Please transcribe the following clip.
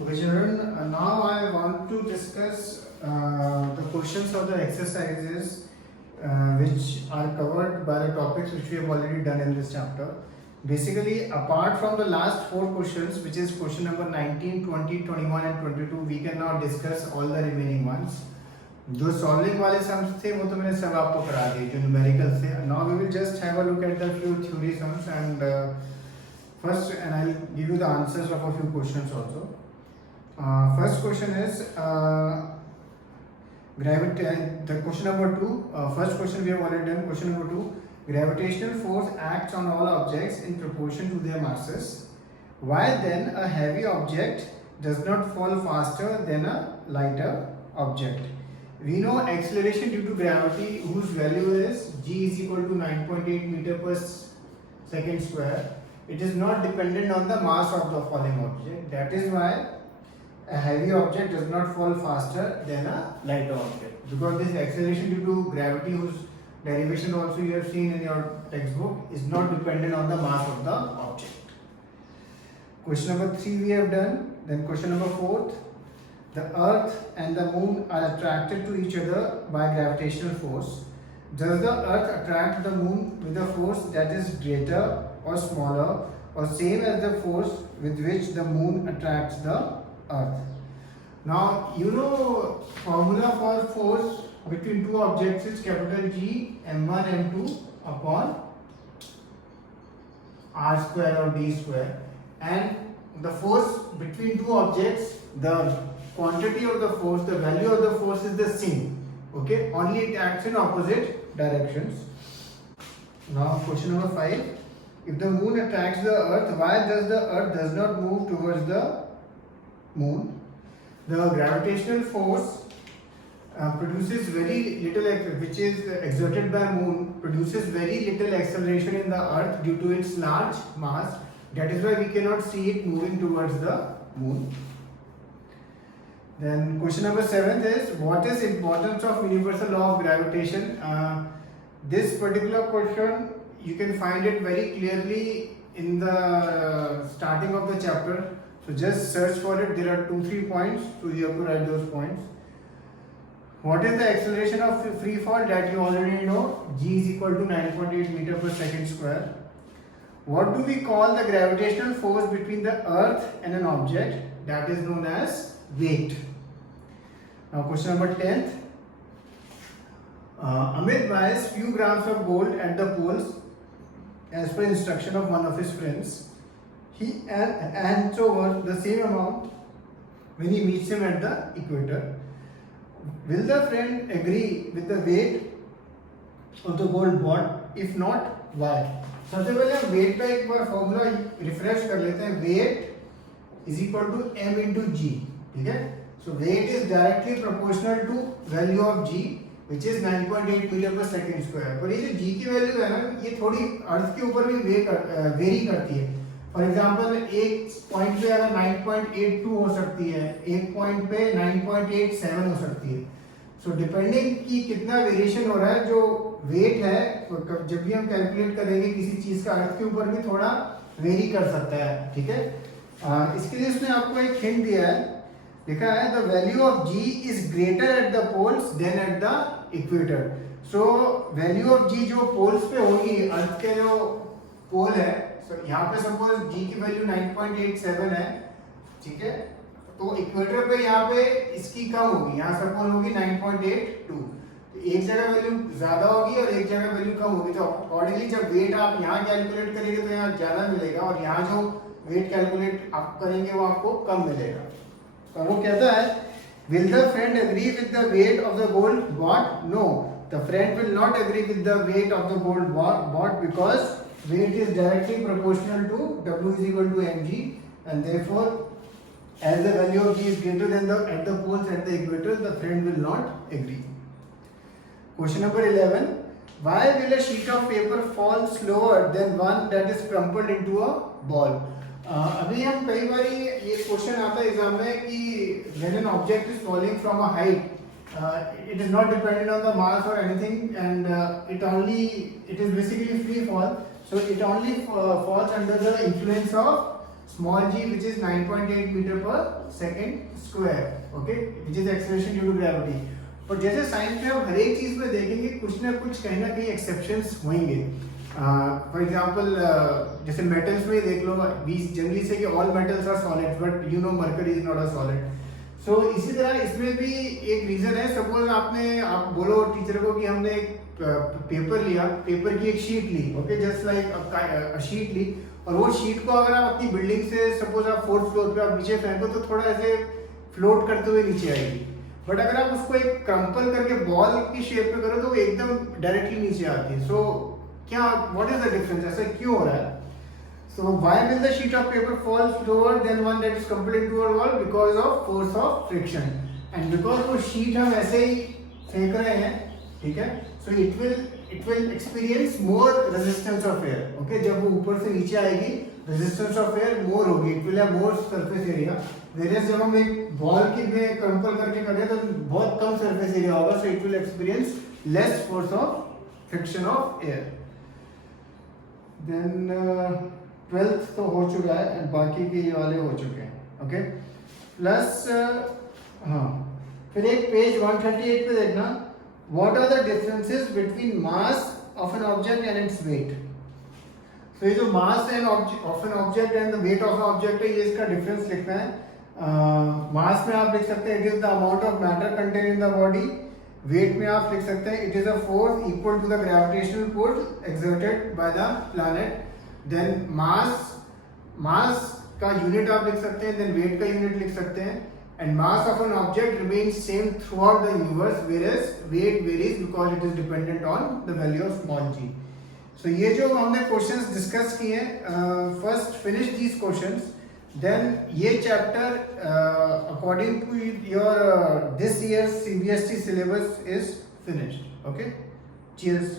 Okay, children, now I want to discuss the questions of the exercises which are covered by the topics which we have already done in this chapter. Basically, apart from the last four questions, which is question number 19, 20, 21 and 22, we can now discuss all the remaining ones. जो solving वाले sums थे वो तो मैंने सब आपको करा दिए जो न्यूमेरिकल थे. Now we will just have a look at the few theory sums and first, and I'll give you the answers of a few questions also. First question is gravity. The question number 2. First question we have already done. Question number 2. Gravitational force acts on all objects in proportion to their masses. Why then a heavy object does not fall faster than a lighter object? We know acceleration due to gravity, whose value is g is equal to 9.8 meter per second square. It is not dependent on the mass of the falling object. That is why a heavy object does not fall faster than a lighter object, because this acceleration due to gravity, whose derivation also you have seen in your textbook, is not dependent on the mass of the object. Question number 3 we have done. Then question number 4. The earth and the moon are attracted to each other by gravitational force. Does the earth attract the moon with a force that is greater or smaller or same as the force with which the moon attracts the earth? Now you know formula for force between two objects is capital G m1 m2 upon r square or d square, and the force between two objects, the quantity of the force, the value of the force is the same. Okay, only it acts in opposite directions. Now question number 5. If the moon attracts the earth, why does the earth does not move towards the moon? The gravitational force produces very little, which is exerted by moon, produces very little acceleration in the earth due to its large mass. That is why we cannot see it moving towards the moon. Then question number 7 is, what is importance of universal law of gravitation? This particular question you can find it very clearly in the starting of the chapter. So just search for it. There are 2-3 points, so you have to write those points. What is the acceleration of free fall? That you already know. G is equal to 9.8 meter per second square. What do we call the gravitational force between the earth and an object? That is known as weight. Now question number 10th. Amit buys few grams of gold at the poles as per instruction of one of his friends. He hands over the same amount when he meets him at the equator. Will the friend agree with the weight of the gold bought? If not, why? सबसे पहले हम wait का एक बार formula refresh कर लेते हैं. Weight is equal to m into g. ठीक है. So weight is directly proportional to value of g, which is 9.8 metre per second square. पर ये जो g की वैल्यू है ना, ये थोड़ी अर्थ के ऊपर भी वेरी करती है. फॉर एग्जांपल एक पॉइंट पे अगर 9.82 हो सकती है, एक पॉइंट पे 9.87 हो सकती है. सो डिपेंडिंग कि कितना वेरिएशन हो रहा है, जो वेट है जब भी हम कैलकुलेट करेंगे किसी चीज का, अर्थ के ऊपर भी थोड़ा वेरी कर सकता है. ठीक है. इसके लिए उसने आपको एक हिंट दिया है. लिखा है the value of g is greater at the poles than at the equator. So value of g जो पोल्स पे होगी, अर्थ के जो पोल है, सो यहाँ पे सपोज g की वैल्यू 9.87 है. ठीक है. तो इक्वेटर पे यहाँ पे इसकी कम होगी, यहाँ सपोज होगी 9.82. एक जगह वैल्यू ज्यादा होगी और एक जगह वैल्यू कम होगी. तो अकॉर्डिंगली जब वेट आप यहाँ कैलकुलेट करेंगे तो यहाँ ज्यादा मिलेगा, और यहाँ जो वेट कैलकुलेट आप करेंगे वो आपको कम मिलेगा. तो वो कहता है, will the friend agree with the weight of the gold bought? No, the friend will not agree with the weight of the gold bought because weight is directly proportional to W is equal to mg, and therefore as the value of g is greater than the at the poles at the equator, the friend will not agree. Question number 11. Why will a sheet of paper fall slower than one that is crumpled into a ball? अभी हम कई बार ये question आता है exam में कि when an object is falling from a height, it is not dependent on the mass or anything, and it is basically free fall. So it only falls under the influence of small g which is 9.8 meter per second square, okay, which is acceleration due to gravity. और जैसे science में हम हर एक चीज में देखेंगे कुछ ना कुछ कहीं ना कहीं एक्सेप्शंस होंगे. फॉर एग्जांपल जैसे मेटल्स में देख लो, वी जनरली से कि all metals are solid, but you know mercury is not a solid. So इसी तरह इसमें भी एक रीजन है. सपोज आप बोलो टीचर को कि हमने एक पेपर लिया, पेपर की एक शीट ली, ओके, जस्ट लाइक शीट ली, और वो शीट को अगर आप अपनी बिल्डिंग से सपोज आप 4th फ्लोर पे आप नीचे फेंको तो थोड़ा ऐसे फ्लोट करते हुए नीचे आएगी. बट अगर आप उसको एक क्रम्पल करके बॉल की शेप में करो तो वो एकदम डायरेक्टली नीचे आती है. सो क्या, व्हाट इज द डिफरेंस, ऐसा क्यों हो रहा है? So why will the sheet of paper fall slower than one that is coupled into a wall? Because of force of friction, and because वो sheet हम ऐसे ही फेंक रहे हैं, ठीक है, so it will experience more resistance of air, okay, जब वो ऊपर से नीचे आएगी resistance of air more होगी, it will have more surface area, whereas जब हम एक ball की में crumple करके करें तो बहुत कम surface area होगा, so it will experience less force of friction of air. Then 12th तो हो चुका है, बाकी के ये वाले हो चुके हैं, ओके. प्लस हाँ, फिर एक पेज 138 पे देखना, what are the differences between mass of an object and its weight. तो ये जो mass and of an object and the weight of an object है, ये इसका डिफरेंस लिखना है. मास में आप लिख सकते हैं it is the amount of matter contain in the body. Weight में आप लिख सकते हैं it is a force equal to the gravitational force exerted by the planet. Then mass का यूनिट आप लिख सकते हैं, देन वेट का यूनिट लिख सकते हैं. And mass of an object remains same throughout the universe, whereas weight varies because it is dependent on the value of small g. So ये जो हमने क्वेश्चंस डिस्कस किए हैं, first finish these questions, then ये chapter according to your this year CBSE syllabus is finished. Okay, cheers.